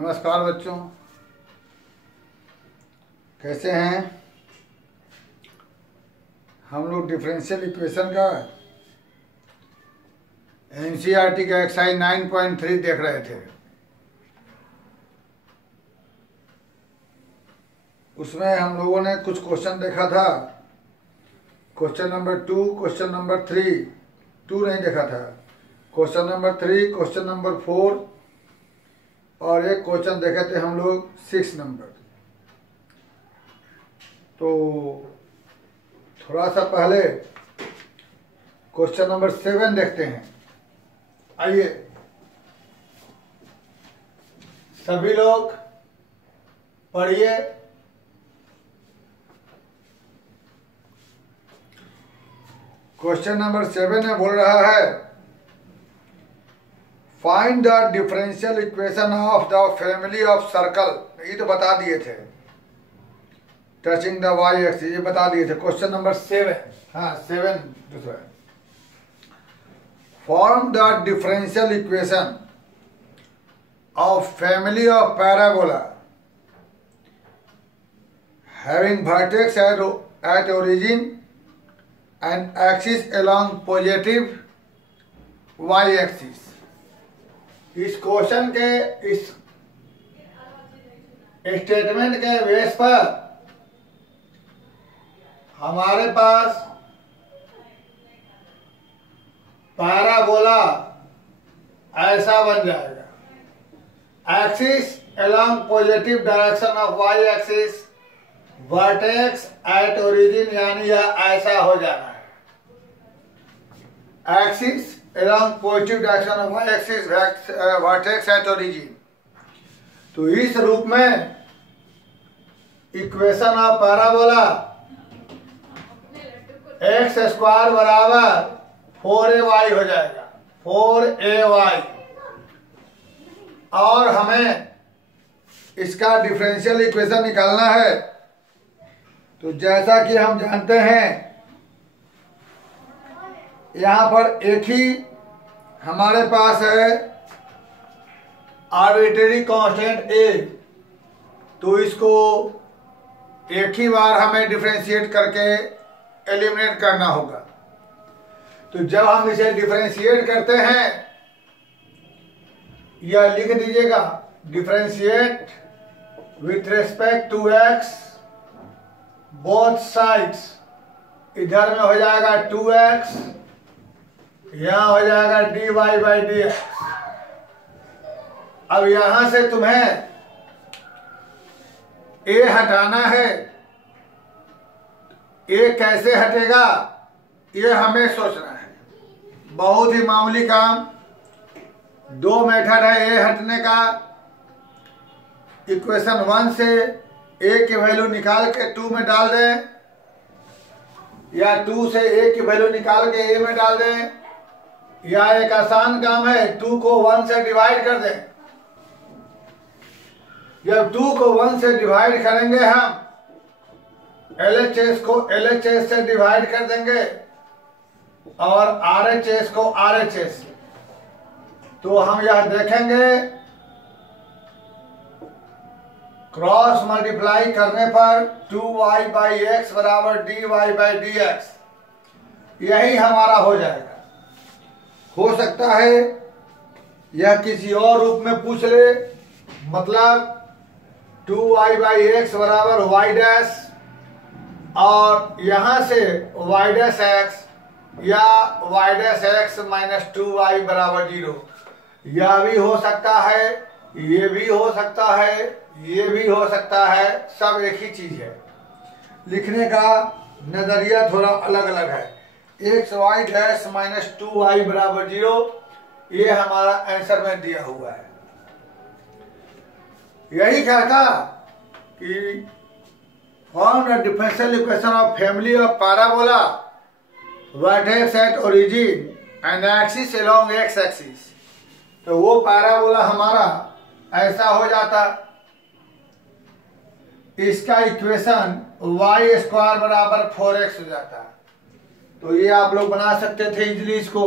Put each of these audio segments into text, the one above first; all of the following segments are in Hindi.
नमस्कार बच्चों, कैसे हैं। हम लोग डिफरेंशियल इक्वेशन का एनसीईआरटी का एक्सरसाइज 9.3 देख रहे थे। उसमें हम लोगों ने कुछ क्वेश्चन देखा था। क्वेश्चन नंबर 2, क्वेश्चन नंबर 3, 2 नहीं देखा था, क्वेश्चन नंबर 3, क्वेश्चन नंबर 4 और एक क्वेश्चन देखे थे हम लोग 6 नंबर। तो थोड़ा सा पहले क्वेश्चन नंबर 7 देखते हैं। आइए सभी लोग पढ़िए। क्वेश्चन नंबर 7 में बोल रहा है, find the differential equation of the family of circle. ये तो बता दिए थे, टचिंग द वाई एक्सिस, ये बता दिए थे। क्वेश्चन नंबर 7, हाँ 7 दूसरा, form the differential equation of family of parabola having vertex at origin and axis along positive y axis. इस क्वेश्चन के इस स्टेटमेंट के बेस पर हमारे पास पैराबोला ऐसा बन जाएगा। Axis along positive direction of y axis, vertex at origin, यानी यह ऐसा हो जाना है। Axis along positive direction of y-axis, vertex at origin। तो इस रूप में equation of parabola x square बराबर 4ay हो जाएगा, 4ay। और हमें इसका डिफरेंशियल इक्वेशन निकालना है। तो जैसा कि हम जानते हैं, यहाँ पर एक ही हमारे पास है आर्बिट्रेरी कांस्टेंट a, तो इसको एक ही बार हमें डिफरेंशिएट करके एलिमिनेट करना होगा। तो जब हम इसे डिफरेंशिएट करते हैं, यह लिख दीजिएगा, differentiate with respect to x both sides. इधर में हो जाएगा 2x, यहां हो जाएगा dy/dx। अब यहां से तुम्हें a हटाना है। a कैसे हटेगा ये हमें सोचना है। बहुत ही मामूली काम, 2 मेथड है a हटने का। इक्वेशन 1 से a की वैल्यू निकाल के 2 में डाल दें, या 2 से a की वैल्यू निकाल के a में डाल दें, या एक आसान काम है 2 को 1 से डिवाइड कर दें। जब 2 को 1 से डिवाइड करेंगे, हम LHS को LHS से डिवाइड कर देंगे और RHS को RHS से। तो हम यह देखेंगे, क्रॉस मल्टीप्लाई करने पर 2y/x बराबर dy/dx, यही हमारा हो जाएगा। हो सकता है यह किसी और रूप में पूछ ले, मतलब 2y/x बराबर y' और यहां से y'(x) या y'(x - 2y बराबर 0। यह भी हो सकता है, ये भी हो सकता है, ये भी हो सकता है। सब एक ही चीज है, लिखने का नजरिया थोड़ा अलग अलग है। x(y' - 2y बराबर 0, ये हमारा आंसर में दिया हुआ है। यही कहता कि form the differential equation of family of parabola vertex at origin and axis along x axis. तो वो पैराबोला हमारा ऐसा हो जाता, इसका इक्वेशन y² बराबर 4x हो जाता। तो ये आप लोग बना सकते थे इजीली, इसको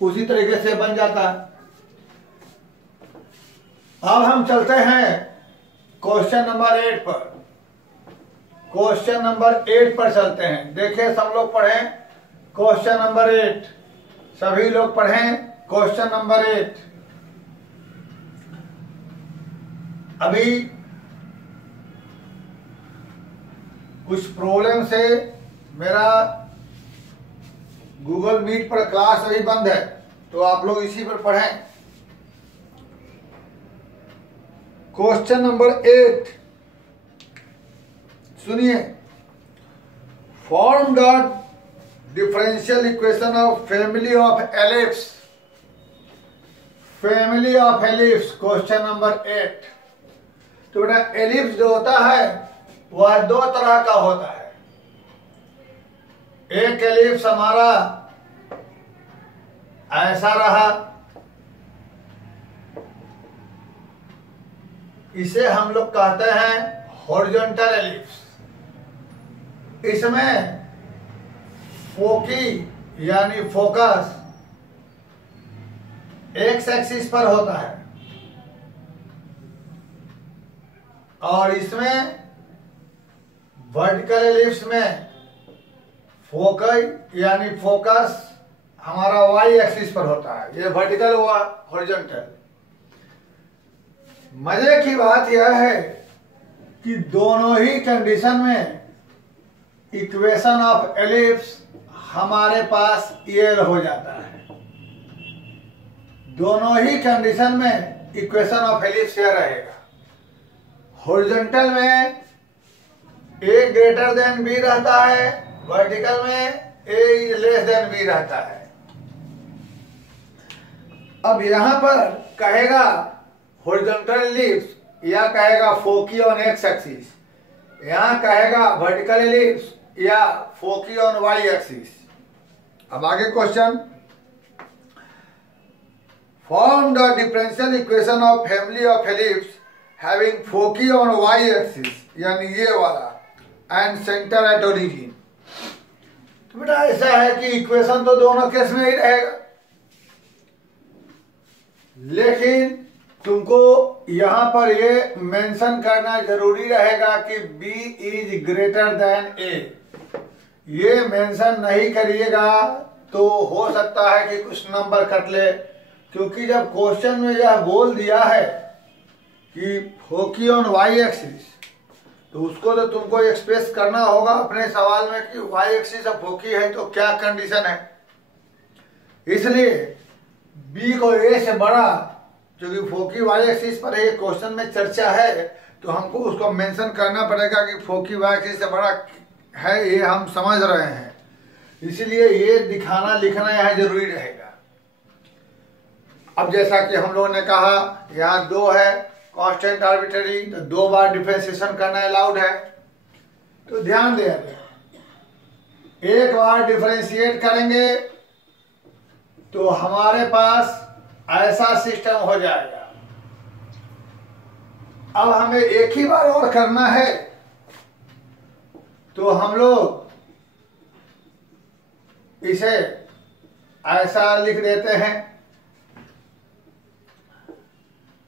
उसी तरीके से बन जाता। अब हम चलते हैं क्वेश्चन नंबर 8 पर। क्वेश्चन नंबर 8 पर चलते हैं। देखिए सब लोग पढ़ें क्वेश्चन नंबर 8, सभी लोग पढ़ें क्वेश्चन नंबर 8। अभी कुछ प्रॉब्लम से मेरा गूगल मीट पर क्लास अभी बंद है, तो आप लोग इसी पर पढ़ें। क्वेश्चन नंबर 8 सुनिए। Form the differential equation of family of ellipse. Family of ellipse question number 8। तो बेटा एलिप्स जो होता है वह दो तरह का होता है। एक एलिप्स हमारा ऐसा रहा, इसे हम लोग कहते हैं हॉरिजॉन्टल एलिप्स। इसमें फोकी यानी फोकस एक्स एक्सिस पर होता है, और इसमें वर्टिकल एलिप्स में फोकस यानी फोकस हमारा वाई एक्सिस पर होता है। ये वर्टिकल हुआ, हॉरिजॉन्टल। मजे की बात यह है कि दोनों ही कंडीशन में इक्वेशन ऑफ एलिप्स हमारे पास ये हो जाता है। दोनों ही कंडीशन में इक्वेशन ऑफ एलिप्स यह रहेगा। हॉरिजॉन्टल में ए ग्रेटर देन बी रहता है, वर्टिकल में ए लेस देन बी रहता है। अब यहां पर कहेगा हॉरिजॉन्टल एलिप्स या कहेगा फोकी ऑन एक्स एक्सिस, यहां कहेगा वर्टिकल एलिप्स या फोकी ऑन वाई एक्सिस। अब आगे question. Form the differential equation of family of ellipse having foci on y axis, यानी ये वाला, एंड सेंटर एट ओरिजिन। तो बेटा ऐसा है कि इक्वेशन तो दोनों केस में ही रहेगा, लेकिन तुमको यहां पर ये मेंशन करना जरूरी रहेगा कि B is greater than A। ये मेंशन नहीं करिएगा तो हो सकता है कि कुछ नंबर कट ले, क्योंकि जब क्वेश्चन में यह बोल दिया है कि फोकी ऑन वाई एक्सिस, तो उसको तो तुमको एक्सप्रेस करना होगा अपने सवाल में कि वाई एक्सिस अब फोकी है तो क्या कंडीशन है। इसलिए B को A से बड़ा, क्योंकि फोकी वाई एक्सिस पर एक क्वेश्चन में चर्चा है, तो हमको उसको मेंशन करना पड़ेगा कि फोकी वाई एक्सिस से बड़ा है, ये हम समझ रहे हैं। इसलिए ये दिखाना लिखना यहाँ जरूरी रहेगा। अब जैसा कि हम लोगों ने कहा यहाँ 2 है कांस्टेंट आर्बिट्ररी, तो 2 बार डिफरेंशिएशन करना अलाउड है। तो ध्यान दें, एक बार डिफरेंशिएट करेंगे तो हमारे पास ऐसा सिस्टम हो जाएगा। अब हमें एक ही बार और करना है, तो हम लोग इसे ऐसा लिख देते हैं।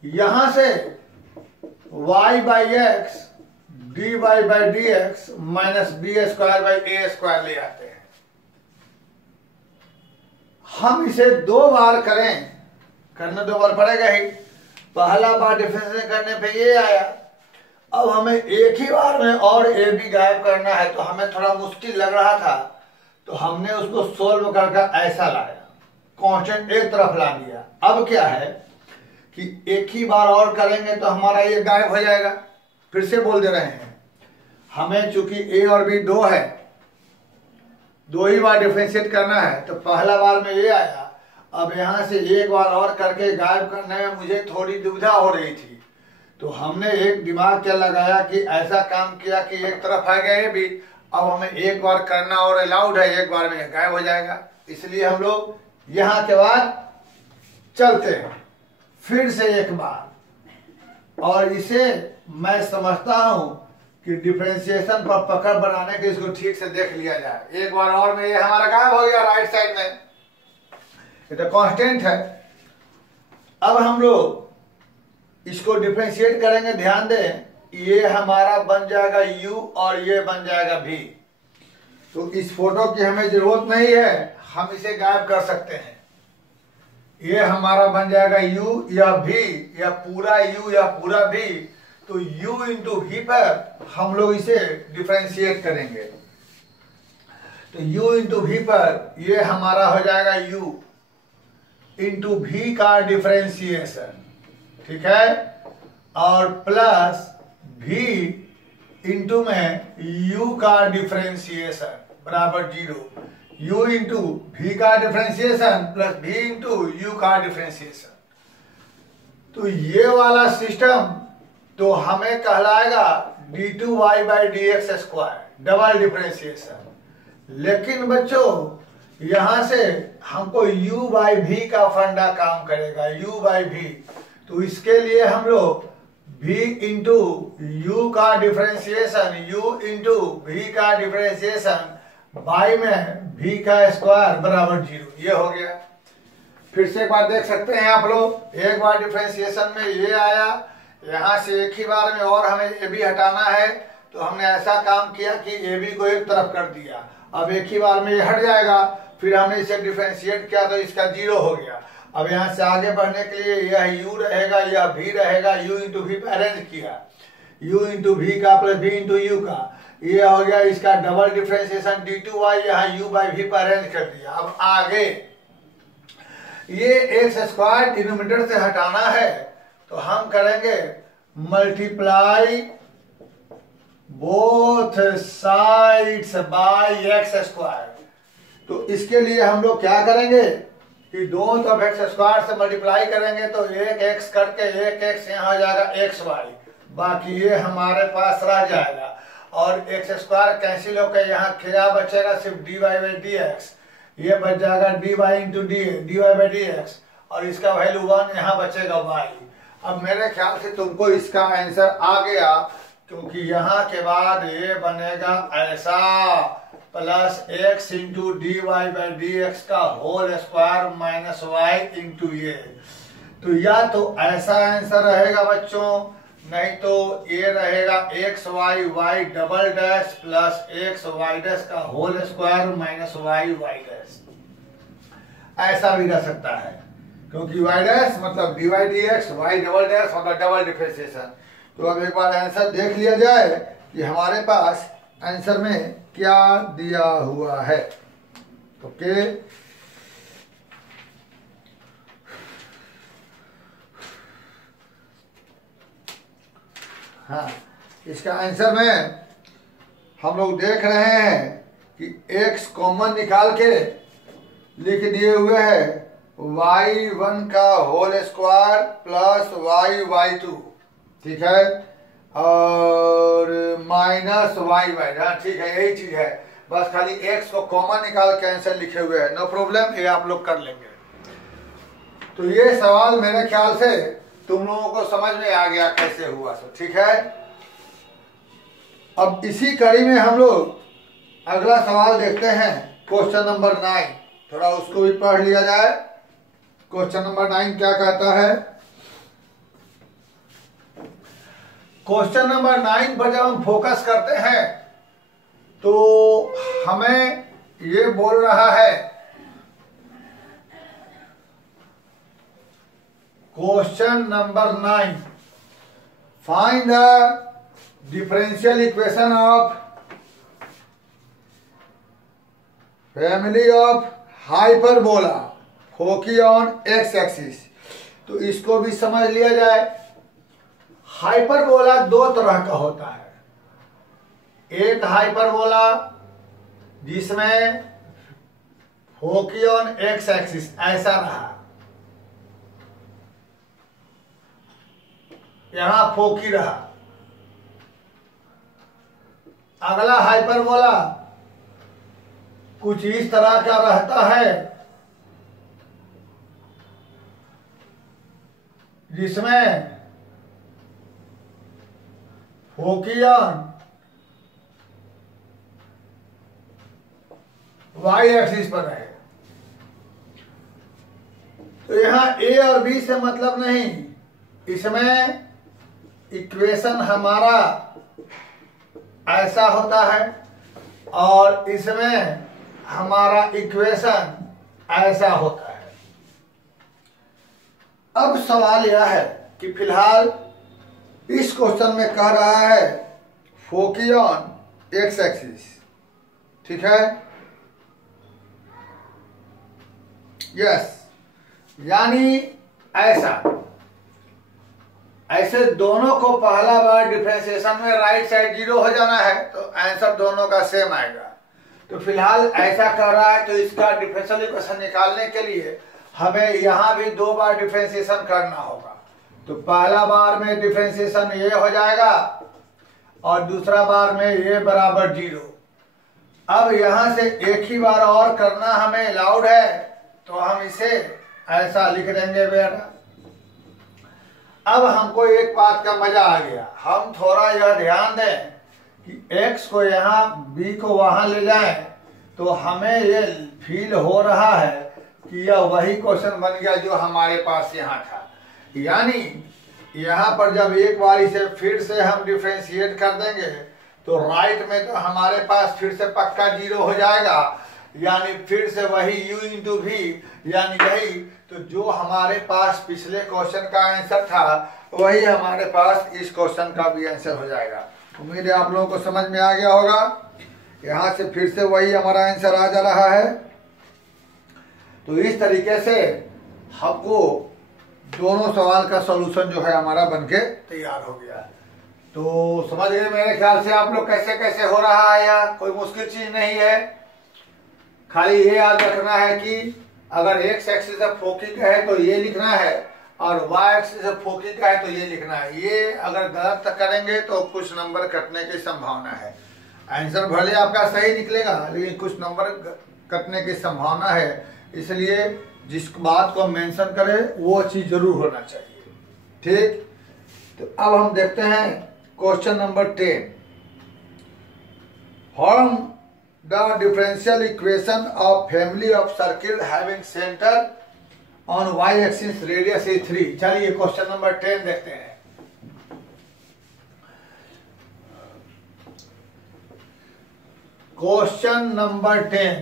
यहां से y by x dy by d x minus b square by a square ले आते हैं। हम इसे 2 बार करें, करना 2 बार पड़ेगा ही। पहला बार डिफरेंशिएशन करने पे ये आया, अब हमें एक ही बार में और ए भी गायब करना है, तो हमें थोड़ा मुश्किल लग रहा था, तो हमने उसको सोल्व करके ऐसा लाया, कांस्टेंट एक तरफ ला दिया। अब क्या है कि एक ही बार और करेंगे तो हमारा ये गायब हो जाएगा। फिर से बोल दे रहे हैं, हमें चूंकि ए और बी 2 है, 2 ही बार डिफरेंशिएट करना है, तो पहला बार में ये आया। अब यहां से एक बार और करके गायब करने में मुझे थोड़ी दुविधा हो रही थी, तो हमने एक दिमाग क्या लगाया कि ऐसा काम किया कि एक तरफ आ गया ये भी, अब हमें एक बार करना और अलाउड है, एक बार में गायब हो जाएगा। इसलिए हम लोग यहां के बाद चलते हैं फिर से एक बार, और इसे मैं समझता हूं कि डिफरेंशिएशन पर पकड़ बनाने के इसको ठीक से देख लिया जाए। एक बार और में ये हमारा गायब हो गया राइट साइड में, ये तो कांस्टेंट है। अब हम लोग इसको डिफरेंशिएट करेंगे, ध्यान दें ये हमारा बन जाएगा u और ये बन जाएगा v। तो इस फोटो की हमें जरूरत नहीं है, हम इसे गायब कर सकते हैं। ये हमारा बन जाएगा u या v या पूरा u या पूरा v। तो u इंटू v पर हम लोग इसे डिफरेंशिएट करेंगे। तो u इंटू v पर ये हमारा हो जाएगा u इंटू v का डिफरेंशिएशन, ठीक है, और प्लस v इंटू में u का डिफरेंशिएशन बराबर 0। u इंटू v का differentiation plus v into u का डिफरेंशिएशन। तो ये वाला सिस्टम तो हमें कहलाएगा d2y by dx square double differentiation. लेकिन बच्चों यहां से हमको u बाई v का फंडा काम करेगा, u बाई v। तो इसके लिए हम लोग v इंटू यू का डिफरेंशिएशन, u इंटू v का डिफरेंशिएशन बाई में v का स्क्वायर बराबर 0, ये हो गया। फिर से एक बार देख सकते हैं आप लोग, एक बार डिफरेंशिएशन में ये आया, यहाँ से एक ही बार में और हमें ए बी हटाना है, तो हमने ऐसा काम किया कि ए बी को एक तरफ कर दिया। अब एक ही बार में ये हट जाएगा, फिर हमने इसे डिफरेंशिएट किया तो इसका 0 हो गया। अब यहाँ से आगे बढ़ने के लिए यह u रहेगा, यह v रहेगा, u इंटू v पे अरेंज किया, u इंटू v का प्लस v इंटू u का, ये हो गया इसका डबल डिफरेंशिएशन d2y, यहाँ u बाई v पे अरेंज कर दिया। अब आगे ये एक्स स्क्वायर डिनोमिनेटर से हटाना है, तो हम करेंगे multiply both sides by x square. तो इसके लिए हम लोग क्या करेंगे कि दोनों तरफ एक्स स्क्वायर से मल्टीप्लाई करेंगे, तो एक एक्स करके एक एक्स यहाँ हो जाएगा एक्स वाई, बाकी ये हमारे पास रह जाएगा। और एक्स स्क्वायर कैंसिल होकर यहाँ क्या बचेगा, सिर्फ d y by d x, ये बच जाएगा d y into d y by d x, और इसका वैल्यू 1 यहाँ बचेगा वाई। अब मेरे ख्याल से तुमको इसका आंसर आ गया, क्योंकि यहाँ के बाद ये बनेगा ऐसा plus x into d y by d x का whole square minus y into ये। तो या तो ऐसा आंसर रहेगा बच्चों, नहीं तो ये रहेगा x y y double dash plus x y dash का whole square minus y y dash, ऐसा भी रह सकता है, क्योंकि वाई डैश मतलब d y d x, y double dash मतलब डबल डिफरेंशिएशन। तो अब एक बार आंसर देख लिया जाए कि हमारे पास आंसर में क्या दिया हुआ है। ओके, हाँ, इसका आंसर में हम लोग देख रहे हैं कि x कॉमन निकाल के लिख दिए हुए है y1 का होल स्क्वायर प्लस y2, ठीक है, और माइनस वाई वाई, हाँ ठीक है, यही चीज है, बस खाली x को कॉमन निकाल के आंसर लिखे हुए हैं, नो प्रॉब्लम, ये आप लोग कर लेंगे। तो ये सवाल मेरे ख्याल से तुम लोगों को समझ में आ गया कैसे हुआ, सो ठीक है। अब इसी कड़ी में हम लोग अगला सवाल देखते हैं, क्वेश्चन नंबर 9, थोड़ा उसको भी पढ़ लिया जाए। क्वेश्चन नंबर 9 क्या कहता है। क्वेश्चन नंबर 9 पर जब हम फोकस करते हैं तो हमें ये बोल रहा है, question number 9, find the differential equation of family of hyperbola foci on x axis. तो इसको भी समझ लिया जाए। हाइपरबोला दो तरह का होता है, एक हाइपरबोला जिसमें फोकी ऑन एक्स एक्सिस ऐसा रहा, यहां फोकी रहा। अगला हाइपरबोला कुछ इस तरह का रहता है जिसमें फोकी ऑन वाई एक्सिस पर है। तो यहां ए और बी से मतलब नहीं, इसमें इक्वेशन हमारा ऐसा होता है और इसमें हमारा इक्वेशन ऐसा होता है। अब सवाल यह है कि फिलहाल इस क्वेश्चन में कह रहा है फोकस ऑन एक्स एक्सिस, ठीक है, यस, यानी ऐसे दोनों को पहला बार डिफरेंशिएशन में राइट साइड 0 हो जाना है तो आंसर दोनों का सेम आएगा। तो फिलहाल ऐसा कर रहा है तो इसका डिफरेंशियल इक्वेशन निकालने के लिए हमें यहाँ भी 2 बार डिफरेंशिएशन करना होगा। तो पहला बार में डिफरेंशिएशन ये हो जाएगा और दूसरा बार में ये बराबर 0। अब यहाँ से एक ही बार और करना हमें अलाउड है तो हम इसे ऐसा लिख देंगे बेटा। अब हमको एक बात का मजा आ गया, हम थोड़ा यह ध्यान दें कि x को यहाँ b को वहां ले जाएं तो हमें ये फील हो रहा है कि यह वही क्वेश्चन बन गया जो हमारे पास यहाँ था। यानी यहाँ पर जब एक बार इसे फिर से हम डिफरेंशिएट कर देंगे तो राइट में तो हमारे पास फिर से पक्का 0 हो जाएगा, यानी फिर से वही u इंटू v, यानी यही तो जो हमारे पास पिछले क्वेश्चन का आंसर था वही हमारे पास इस क्वेश्चन का भी आंसर हो जाएगा। उम्मीद है आप लोगों को समझ में आ गया होगा। यहाँ से फिर से वही हमारा आंसर आ जा रहा है। तो इस तरीके से हमको दोनों सवाल का सॉल्यूशन जो है हमारा बनके तैयार हो गया। तो समझ गए मेरे ख्याल से आप लोग कैसे कैसे हो रहा है, या कोई मुश्किल चीज नहीं है। खाली ये याद रखना है कि अगर x एक्सिस फोकी का है तो ये लिखना है और y एक्सिस फोकी का है तो ये लिखना है। ये अगर गलत करेंगे तो कुछ नंबर कटने की संभावना है। आंसर भले आपका सही निकलेगा लेकिन कुछ नंबर कटने की संभावना है, इसलिए जिस बात को मेंशन करें वो चीज जरूर होना चाहिए, ठीक। तो अब हम देखते हैं question number 10। Form the differential equation of family of circle having center on y axis radius is 3। चलिए क्वेश्चन नंबर 10 देखते हैं। क्वेश्चन नंबर 10,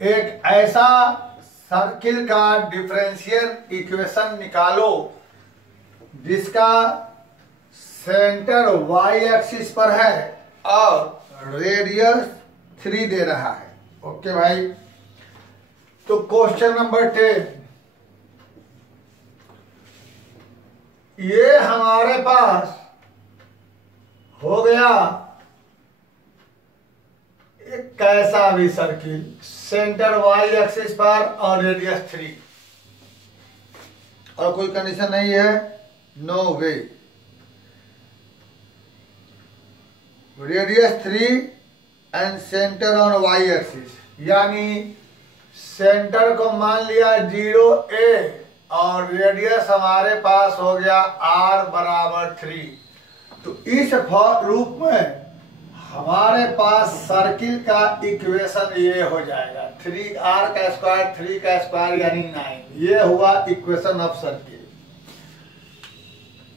एक ऐसा सर्किल का डिफरेंशियल इक्वेशन निकालो जिसका सेंटर y एक्सिस पर है और रेडियस 3 दे रहा है। ओके भाई, तो क्वेश्चन नंबर 10, ये हमारे पास हो गया एक कैसा भी सर्किल, सेंटर y एक्सिस पर और रेडियस 3, और कोई कंडीशन नहीं है, no way. Radius 3 and centre on y axis, यानी सेंटर को मान लिया 0a और रेडियस हमारे पास हो गया r बराबर 3। तो इस रूप में हमारे पास सर्किल का इक्वेशन ये हो जाएगा 3r का स्क्वायर 3 का स्क्वायर यानी 9। ये हुआ इक्वेशन ऑफ सर्किल।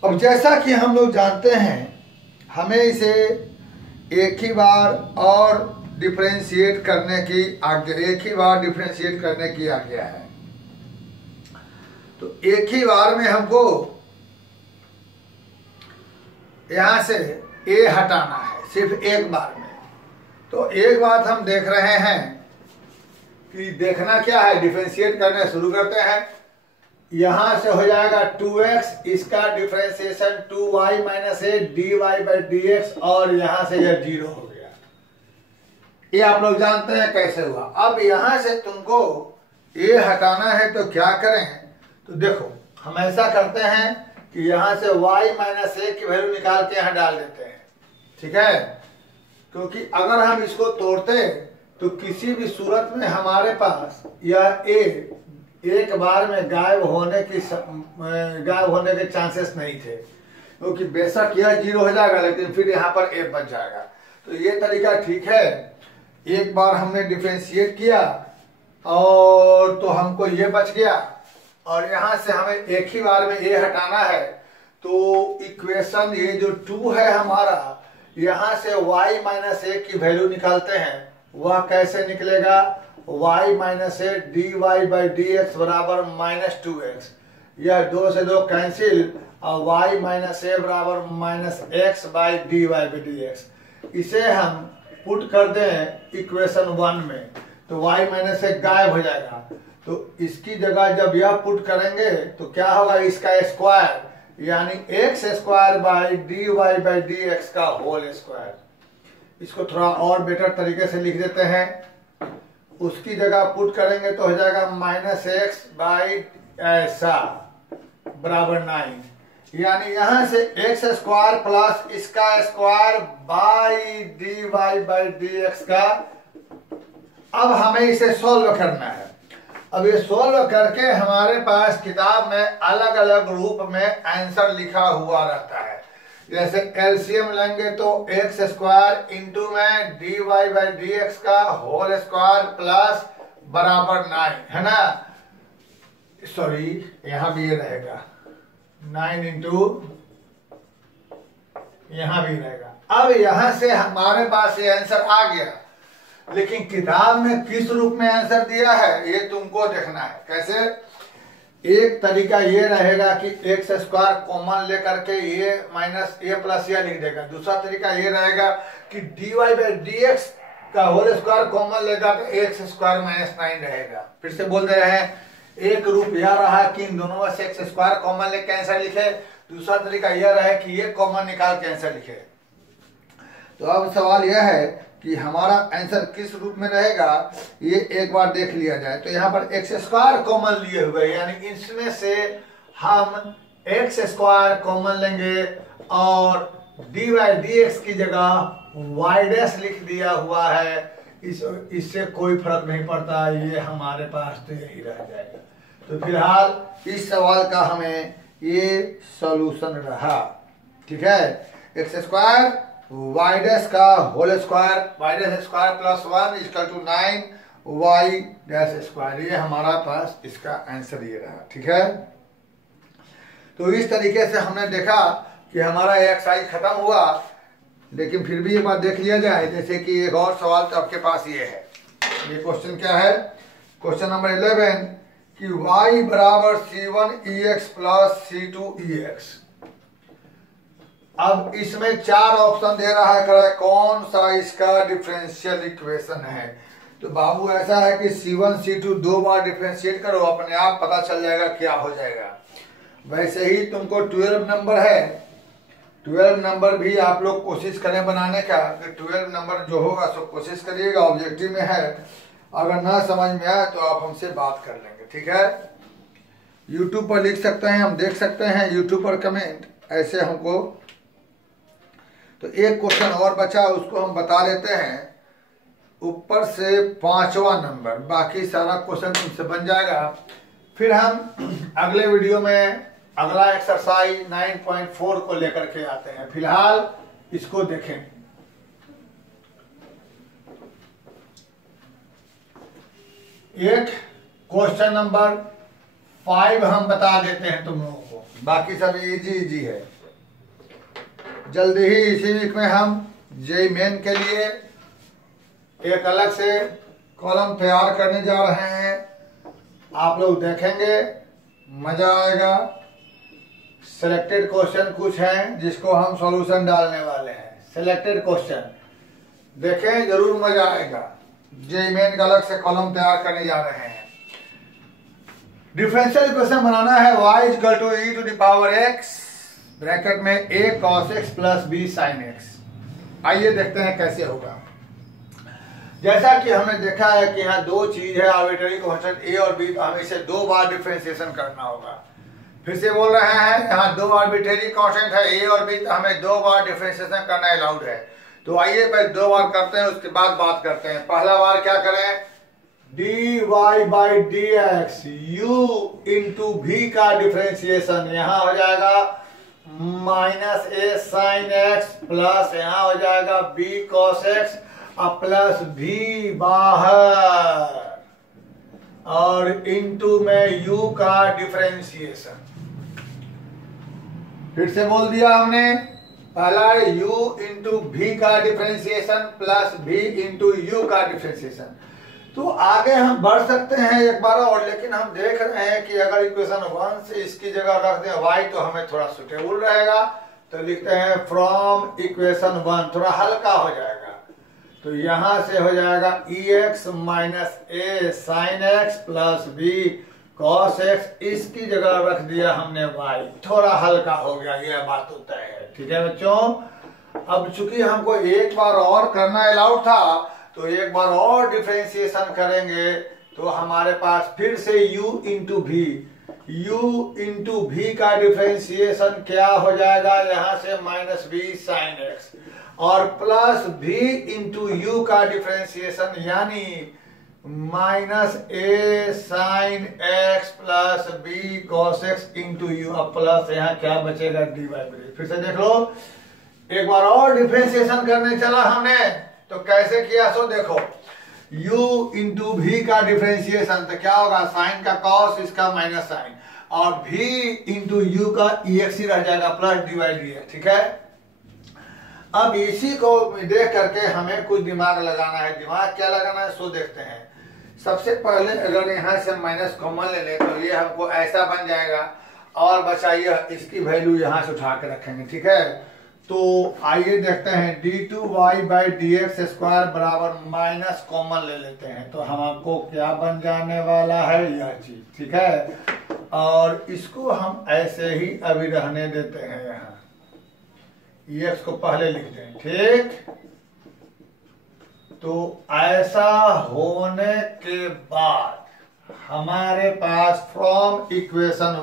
अब जैसा कि हम लोग जानते हैं हमें इसे एक ही बार और डिफरेंशिएट करने की आज्ञा, एक ही बार डिफरेंशिएट करने की आज्ञा है। तो एक ही बार में हमको यहां से a हटाना है, सिर्फ एक बार में। तो एक बात हम देख रहे हैं कि देखना क्या है, डिफरेंशिएट करने शुरू करते हैं। यहां से हो जाएगा 2x, इसका differentiation 2y minus a dy by dx, और यहां से यह 0 हो गया। ये आप लोग जानते हैं कैसे हुआ। अब यहां से तुमको a हटाना है तो क्या करें, तो देखो हम ऐसा करते हैं कि यहां से y माइनस a की वैल्यू निकाल के यहां डाल देते हैं, ठीक है। क्योंकि अगर हम इसको तोड़ते तो किसी भी सूरत में हमारे पास यह a एक बार में गायब होने के चांसेस नहीं थे, क्योंकि बेशक यह 0 हो जाएगा लेकिन फिर यहाँ पर a बच जाएगा। तो ये तरीका ठीक है। एक बार हमने डिफरेंशिएट किया और तो हमको ये बच गया, और यहाँ से हमें एक ही बार में a हटाना है। तो इक्वेशन ये जो 2 है हमारा, यहां से y माइनस ए की वैल्यू निकालते हैं, वह कैसे निकलेगा, y minus a d y by d x बराबर -2x। यह 2 से 2 कैंसिल और y माइनस ए बराबर -x by d y by d x. इसे हम पुट कर दें इक्वेशन 1 में तो y माइनस ए गायब हो जाएगा। तो इसकी जगह जब यह पुट करेंगे तो क्या होगा, इसका स्क्वायर यानी x square by d y by d x का होल स्क्वायर। इसको थोड़ा और बेटर तरीके से लिख देते हैं, उसकी जगह पुट करेंगे तो हो जाएगा -x बाई ऐसा बराबर 9, यानी यहां से एक्स स्क्वायर प्लस इसका square by d y by d x का। अब हमें इसे सोल्व करना है। अब ये सोल्व करके हमारे पास किताब में अलग अलग रूप में आंसर लिखा हुआ रहता है। जैसे एलसीएम लेंगे तो एक्स स्क्वायर इंटू में d y by d x का होल स्क्वायर प्लस बराबर 9 है ना, सॉरी यहां भी ये रहेगा 9 इंटू, यहां भी रहेगा। अब यहां से हमारे पास ये आंसर आ गया, लेकिन किताब में किस रूप में आंसर दिया है ये तुमको देखना है। कैसे, एक तरीका ये रहेगा कि एक्स स्क्वायर कॉमन लेकर के ये माइनस ए प्लस ये लिख देगा। दूसरा तरीका ये रहेगा कि d y by d x का होल स्क्वायर कॉमन लेगा तो एक्स स्क्वायर -9 रहेगा। फिर से बोल दे रहे हैं, एक रूप यह रहा कि इन दोनों में से एक्स स्क्वायर कॉमन लेके आंसर लिखे, दूसरा तरीका यह रहा कि ये कॉमन निकाल के आंसर लिखे। तो अब सवाल यह है कि हमारा आंसर किस रूप में रहेगा, ये एक बार देख लिया जाए। तो यहाँ पर एक्स स्क्वायर कॉमन लिए हुए, यानी इसमें से हम एक्स स्क्वायर कॉमन लेंगे और डी वाई डी एक्स की जगह वाई डैश लिख दिया हुआ है। इससे कोई फर्क नहीं पड़ता, ये हमारे पास तो यही रह जाएगा। तो फिलहाल इस सवाल का हमें ये सॉल्यूशन रहा, ठीक है। एक्स स्क्वायर वाई डैश का whole square, y dash square plus 1 equal to 9 y dash square, ये हमारा पास इसका आंसर ये रहा, ठीक है। तो इस तरीके से हमने देखा कि हमारा एक्सरसाइज खत्म हुआ, लेकिन फिर भी एक बार देख लिया जाए। जैसे कि एक और सवाल तो आपके पास ये है, ये क्वेश्चन क्या है, क्वेश्चन नंबर 11 कि y बराबर c1 प्लस c2 अब इसमें 4 ऑप्शन दे रहा है, कौन सा इसका डिफरेंशियल इक्वेशन है। तो बाबू ऐसा है कि c1 c2 2 बार डिफरेंशिएट करो, अपने आप पता चल जाएगा क्या हो जाएगा। वैसे ही तुमको 12 नंबर है, 12 नंबर भी आप लोग कोशिश करें बनाने का, कि 12 नंबर जो होगा सो कोशिश करिएगा, ऑब्जेक्टिव में है। अगर ना समझ में आए तो आप हमसे बात कर लेंगे, ठीक है। यूट्यूब पर लिख सकते हैं, हम देख सकते हैं यूट्यूब पर कमेंट, ऐसे हमको। तो एक क्वेश्चन और बचा, उसको हम बता लेते हैं। ऊपर से 5वां नंबर, बाकी सारा क्वेश्चन तुमसे बन जाएगा। फिर हम अगले वीडियो में अगला एक्सरसाइज 9.4 को लेकर के आते हैं। फिलहाल इसको देखें। एक क्वेश्चन नंबर 5 हम बता देते हैं तुम लोगों को, बाकी सब इजी है। जल्दी ही इसी वीक में हम जेईई मेन के लिए एक अलग से कॉलम तैयार करने जा रहे हैं। आप लोग देखेंगे, मजा आएगा। सिलेक्टेड क्वेश्चन कुछ हैं जिसको हम सॉल्यूशन डालने वाले हैं। सिलेक्टेड क्वेश्चन देखें, जरूर मजा आएगा। जेईई मेन का अलग से कॉलम तैयार करने जा रहे हैं। डिफरेंशियल इक्वेशन बनाना है, y equal to e to the power x bracket में a cos x plus b sin x। आइए देखते हैं कैसे होगा। जैसा कि हमने देखा है कि यहाँ दो चीज है, आर्बिट्ररी कांस्टेंट a और b, तो हमें इसे 2 बार डिफरेंशिएशन करना होगा। फिर से बोल रहे हैं, यहाँ 2 आर्बिट्ररी कांस्टेंट है a और b, तो हमें 2 बार डिफरेंशिएशन करना अलाउड है। तो आइए पहले 2 बार करते हैं, उसके बाद बात करते हैं। पहला बार क्या करें, dy by d x u into v का डिफरेंशिएशन, यहाँ हो जाएगा minus a sine x plus यहाँ हो जाएगा b cos x और प्लस v बाहर और इंटू में u का डिफरेंशिएशन। फिर से बोल दिया हमने, पहला u इंटू v का differentiation plus v into u का डिफरेंशिएशन। तो आगे हम बढ़ सकते हैं एक बार और, लेकिन हम देख रहे हैं कि अगर इक्वेशन 1 से इसकी जगह रख दें y तो हमें थोड़ा सुटेबल रहेगा। तो लिखते हैं फ्रॉम इक्वेशन 1, थोड़ा हल्का हो जाएगा। तो यहां से हो जाएगा ex minus a sine x plus b cos x, इसकी जगह रख दिया हमने y, थोड़ा हल्का हो गया, यह बात तो तय है। ठीक है बच्चों, अब चूंकि हमको एक बार और करना अलाउड था तो एक बार और डिफरेंशिएशन करेंगे। तो हमारे पास फिर से u into v, u into v का डिफरेंशिएशन क्या हो जाएगा, यहां से माइनस b साइन एक्स और प्लस v इंटू u का डिफरेंशिएशन यानी minus a sine x plus b cos x into you. अब प्लस यहाँ क्या बचेगा dy बाई डी। फिर से देख लो, एक बार और डिफरेंशिएशन करने चला हमने, तो कैसे किया सो देखो, u इंटू v का डिफरेंशिएशन तो क्या होगा, साइन का cos, इसका माइनस साइन, और v इंटू यू का ex ही रह जाएगा प्लस dy dx। ठीक है, अब इसी को देख करके हमें कुछ दिमाग लगाना है। दिमाग क्या लगाना है सो देखते हैं। सबसे पहले अगर यहाँ से माइनस कॉमन ले ले तो ये हमको ऐसा बन जाएगा, और बचाइए इसकी वैल्यू यहाँ से उठा के रखेंगे। ठीक है, तो आइए देखते हैं d2y by d x square बराबर माइनस कॉमन ले लेते हैं। तो हमको क्या बन जाने वाला है, यह चीज। ठीक है, और इसको हम ऐसे ही अभी रहने देते हैं, यहाँ एक्स को पहले लिखते हैं। ठीक, तो ऐसा होने के बाद हमारे पास from equation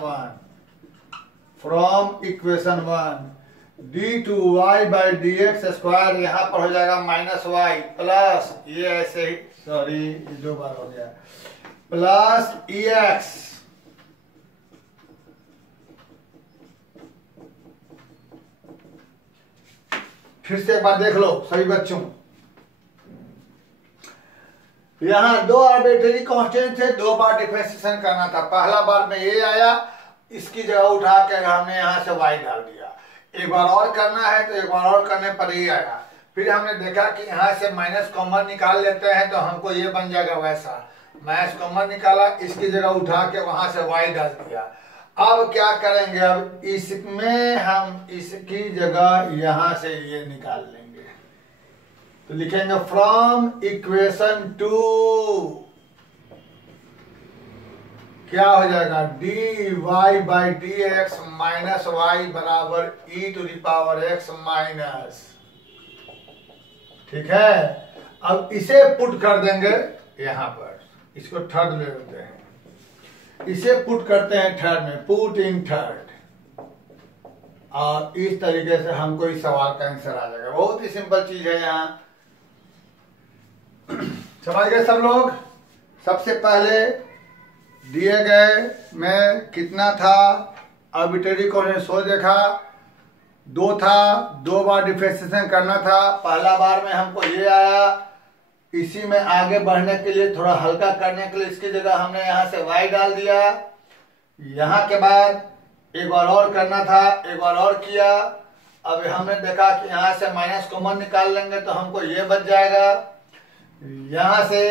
1 d2y by d x square यहां पर हो जाएगा माइनस वाई प्लस ये ऐसे ही, सॉरी ये 2 बार हो गया, प्लस एक्स फिर से एक बार देख लो सभी बच्चों, यहाँ 2 आर्बिट्रेरी कांस्टेंट थे, 2 बार डिफरेंशिएशन करना था। पहला बार में ये आया, इसकी जगह उठा के हमने यहाँ से y डाल दिया। एक बार और करना है तो एक बार और करने पर ही आएगा। फिर हमने देखा कि यहाँ से माइनस कॉमन निकाल लेते हैं तो हमको ये बन जाएगा वैसा, माइनस कॉमन निकाला, इसकी जगह उठा के वहां से y डाल दिया। अब क्या करेंगे, अब इसमें हम इसकी जगह यहां से ये निकाल लेंगे। तो लिखेंगे फ्रॉम इक्वेशन 2 क्या हो जाएगा, dy by d x minus y बराबर e to the power x minus. ठीक है, अब इसे पुट कर देंगे यहां पर, इसको थर्ड ले लेते हैं, इसे पुट करते हैं थर्ड में, पुट इन थर्ड, और इस तरीके से हमको इस सवाल का आंसर आ जाएगा। बहुत ही सिंपल चीज है, यहाँ समझ गए सब लोग। सबसे पहले दिए गए में कितना था, आर्बिट्रेरी कोऑर्डिनेट सो देखा, 2 था, 2 बार डिफरेंशिएशन करना था। पहला बार में हमको ये आया, इसी में आगे बढ़ने के लिए थोड़ा हल्का करने के लिए इसकी जगह हमने यहाँ से y डाल दिया। यहाँ के बाद एक बार और करना था, एक बार और किया। अब हमने देखा कि यहाँ से माइनस कॉमन निकाल लेंगे तो हमको ये बच जाएगा। यहाँ से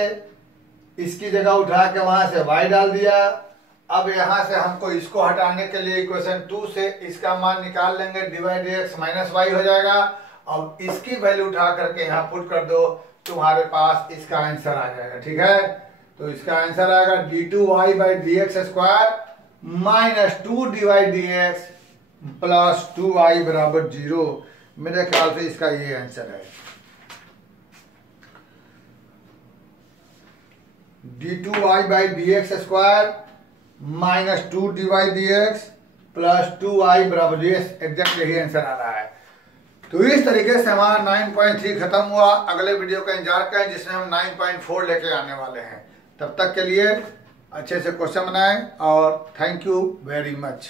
इसकी जगह उठा के वहां से y डाल दिया। अब यहाँ से हमको इसको हटाने के लिए इक्वेशन 2 से इसका मान निकाल लेंगे, डिवाइड एक्स माइनस वाई हो जाएगा। अब इसकी वैल्यू उठा करके यहाँ पुट कर दो, तुम्हारे पास इसका आंसर आ जाएगा। ठीक है, तो इसका आंसर आएगा d2y by d x square minus 2 divide D x plus 2y बराबर 0। मेरे ख्याल से इसका ये आंसर है, d2y by d x square minus 2 divide D x plus 2y बराबर, एग्जैक्ट यही आंसर आ रहा है। तो इस तरीके से हमारा 9.3 खत्म हुआ। अगले वीडियो का इंतजार करें जिसमें हम 9.4 लेके आने वाले हैं। तब तक के लिए अच्छे से क्वेश्चन बनाएं और थैंक यू वेरी मच।